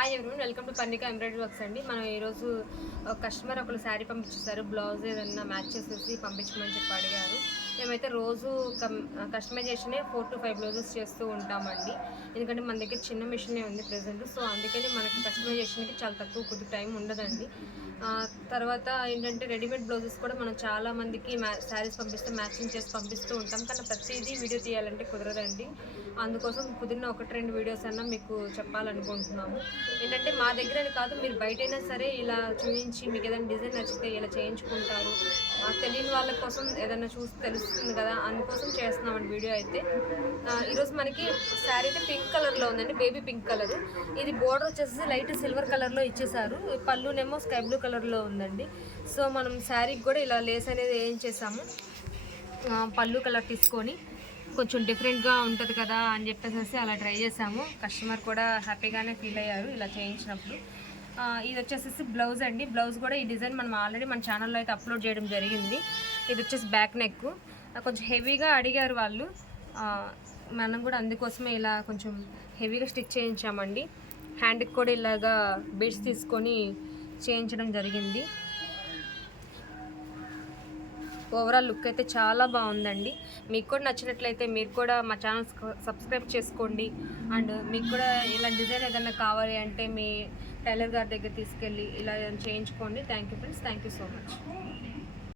Hi everyone, welcome to Parnika embroidery works అండి. మనం ఈరోజు కస్టమర్ ఒకరు శారీ పంపించేశారు. బ్లౌజ్ ఏదన్నా మ్యాచ్ చేసేసి పంపించమని చెప్పి అడిగారు. మేమైతే రోజు కస్టమైజేషనే 4 to 5 బ్లౌజెస్ చేస్తూ ఉంటామండి. ఎందుకంటే మన దగ్గర చిన్న మిషనే ఉంది ప్రెజెంట్. సో అందుకని మనకి కస్టమైజేషన్కి చాలా కొద్ది టైం ఉండదండి. తర్వాత ఏంటంటే రెడీమేడ్ బ్లౌజెస్ కూడా మనం చాలా మందికి శారీస్ పంపిస్తే మ్యాచింగ్ చేసి పంపిస్తూ ఉంటాం. కానీ ప్రతిదీ వీడియో తీయాలంటే కుదరదండి. అందుకోసం కుదిరిన 1-2 వీడియోస్ అన్నా మీకు చెప్పాలనుకుంటున్నాము. ఏంటంటే మా దగ్గరని కాదు, మీరు బయటైనా సరే ఇలా చూపించి మీకు ఏదైనా డిజైన్ నచ్చితే ఇలా చేయించుకుంటారు. తెలియని వాళ్ళ కోసం ఏదైనా చూసి తెలుస్తుంది కదా, అందుకోసం చేస్తున్నామండి వీడియో అయితే. ఈరోజు మనకి శారీ అయితే పింక్ కలర్లో ఉందండి, బేబీ పింక్ కలర్. ఇది బోర్డర్ వచ్చేసి లైట్ సిల్వర్ కలర్లో ఇచ్చేసారు. పళ్ళునేమో స్కై బ్లూ కలర్లో ఉందండి. సో మనం శారీకి కూడా ఇలా లేస్ అనేది ఏం చేసాము, పళ్ళు కలర్ తీసుకొని కొంచెం డిఫరెంట్గా ఉంటుంది కదా అని చెప్పేసి అలా ట్రై చేసాము. కస్టమర్ కూడా హ్యాపీగానే ఫీల్ అయ్యారు ఇలా చేయించినప్పుడు. ఇది వచ్చేసి బ్లౌజ్ అండి. బ్లౌజ్ కూడా ఈ డిజైన్ మనం ఆల్రెడీ మన ఛానల్లో అయితే అప్లోడ్ చేయడం జరిగింది. ఇది వచ్చేసి బ్యాక్ నెక్ కొంచెం హెవీగా అడిగారు వాళ్ళు. మనం కూడా అందుకోసమే ఇలా కొంచెం హెవీగా స్టిచ్ చేయించామండి. హ్యాండ్కి కూడా ఇలాగా బీడ్స్ తీసుకొని చేయించడం జరిగింది. ఓవరాల్ లుక్ అయితే చాలా బాగుందండి. మీకు కూడా నచ్చినట్లయితే మీరు కూడా మా ఛానల్ సబ్స్క్రైబ్ చేసుకోండి. అండ్ మీకు కూడా ఇలా డిజైన్ ఏదైనా కావాలి అంటే మీ టైలర్ గారి దగ్గర తీసుకెళ్ళి ఇలా చేయించుకోండి. Thank you friends, thank you so much.